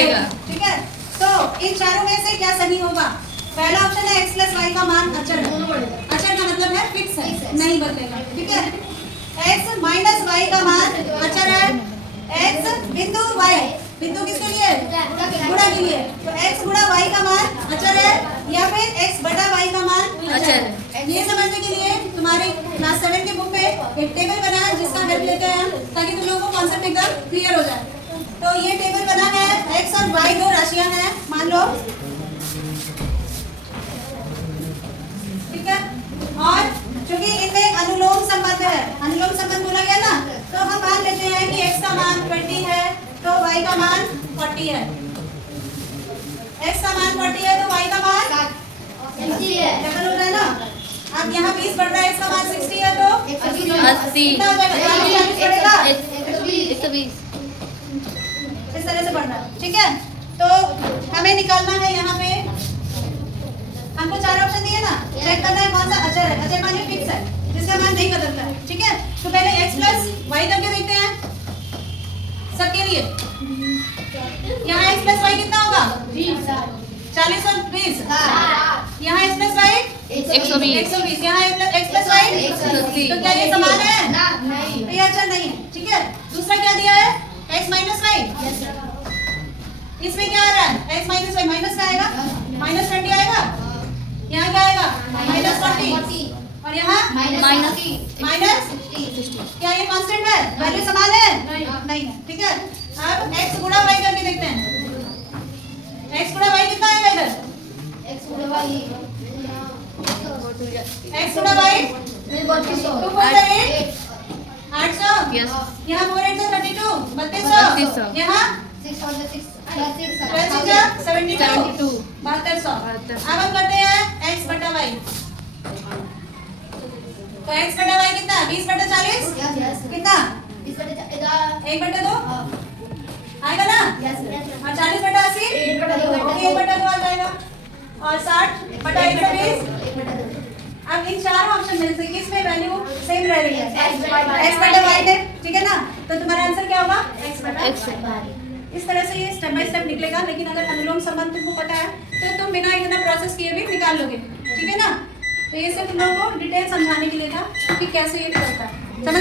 रहेगा। ठीक है, तो इन चारों में से क्या सही होगा? पहला ऑप्शन है x प्लस वाई का मान अचर है। अचर का मतलब है फिक्स है, नहीं बदलेगा। ठीक है, x माइनस वाई का मान अचर है। x बिंदु y, बिंदु किसके लिए? गुणा के लिए। तो x गुणा y का मान अचर है या फिर x बटा y का मान अचर है। ये समझने के लिए तुम्हारे क्लास 7 के बुक पे एक टेबल बना है जिसका हेल्प लेते हैं हम, ताकि तुम लोगों को कॉन्सेप्ट एकदम क्लियर हो जाए। तो ये टेबल बना है, x और y दो राशियां हैं मान लो, ठीक है, और चूंकि इनमें अनुलोम संबंध है, अनुलोम संबंध बोला गया ना, तो हम मान लेते हैं कि x का मान 20 है तो y का मान 40 है। x का मान 40 है तो y का मान 80 है। डबल हो रहा है ना। अब यहाँ 20 बढ़ रहा है, x का मान 60 है तो 80 कितना हो जाएगा? 40 बढ़ेगा, 120। इस तरह से बढ़ना है। ठीक है, तो हमें निकालना है यहाँ पे, हमको चार ऑप्शन दिए ना, चेक करना है कौन सा अचर है। अचर माने फिक्स है, जिसका मान नहीं बदलता है। ठीक है, तो पहले x प्लस वाई करके देखते हैं सबके लिए। यहाँ x प्लस वाई कितना होगा? 40 और 20। यहाँ x प्लस वाई 120। यहाँ x प्लस वाई 180। तो क्या ये समान है? तो ये अचर नहीं है। ठीक है, दूसरा क्या दिया है? x minus Y. इसमें क्या आ रहा है? x माइनस वाई, माइनस का आएगा, माइनस 20 आएगा। यहाँ क्या आएगा? माइनस 40। और यहाँ माइनस, क्या ये कांस्टेंट है? वैल्यू समान है? नहीं है। ठीक है, अब x गुणा y करके देखते हैं। x गुणा y कितना आएगा इधर? x गुणा y 800। यहाँ 4 8 32, 3200। यहाँ 72, 7200। अब हम करते हैं x बटा y। तो x बटा y कितना? 20 बटा 40 कितना? 1 बटा 2 आएगा ना। और 40 बटा 80 1 बटा 2 आ जाएगा। और 60 बटा 120। अब इन चारों ऑप्शन में से किसमें वैल्यू सेम रह रही है? x बटा y है। ठीक है ना, तो तुम्हारा आंसर क्या होगा? x बटा। इस तरह से ये स्टेप बाय स्टेप निकलेगा, लेकिन अगर अनुलोम संबंध तुमको पता है तो तुम बिना इतना प्रोसेस किए भी निकाल लोगे। ठीक है ना, तो ये सिर्फ तुम लोगों को डिटेल समझाने के लिए था कि कैसे ये निकलता है। समझ